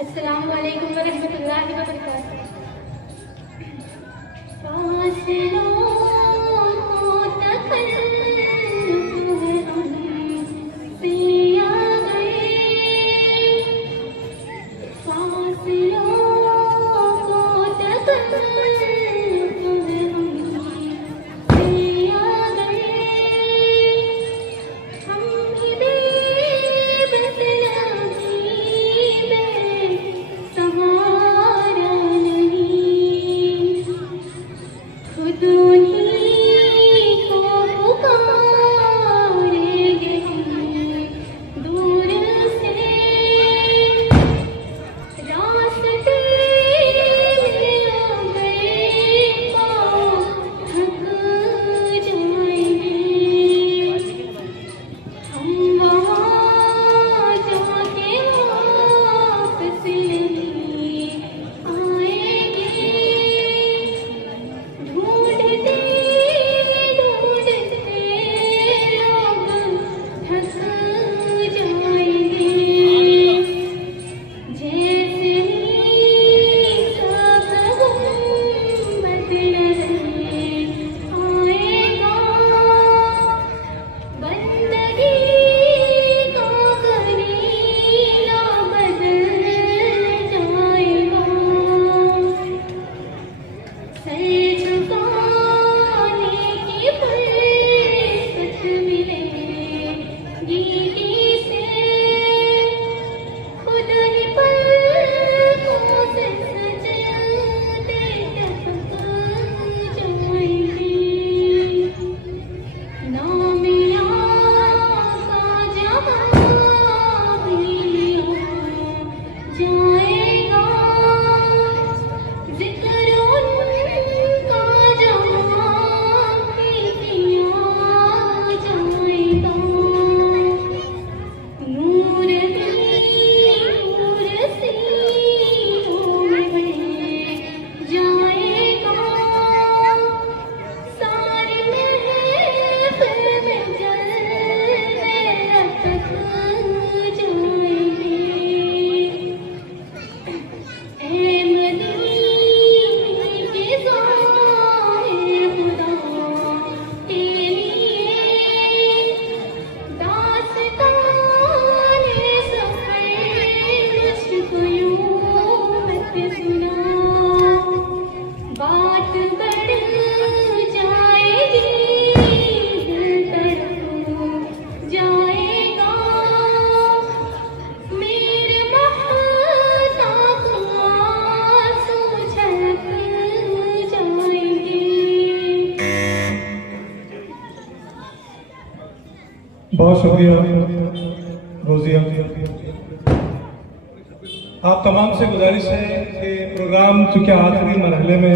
अस्सलामु अलैकुम वरहमतुल्लाहि वबरकातुहू। बहुत शुक्रिया रोजिया। आप तमाम से गुजारिश है कि प्रोग्राम चूँकि आखिरी मरहले में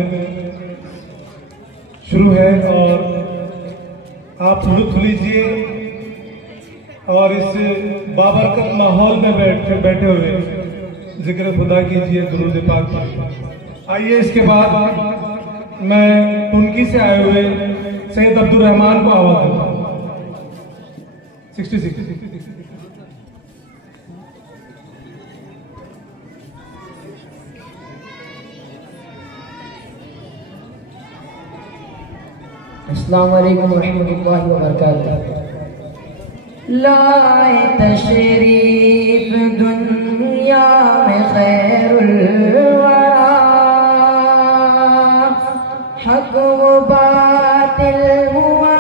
शुरू है और आप लुत्फ लीजिए और इस बाबरकत माहौल में बैठे हुए जिक्र खुदा कीजिए, दुरूद पाक पर। आइए इसके बाद मैं तुर्की से आए हुए सैयद अब्दुल रहमान को आवाज देता हूँ। 66 अस्सलाम वालेकुम रहमतुल्लाहि व बरकातुहू। लाए तशरीफ दुनिया में खैरुल वरा, हक व बातिल हुआ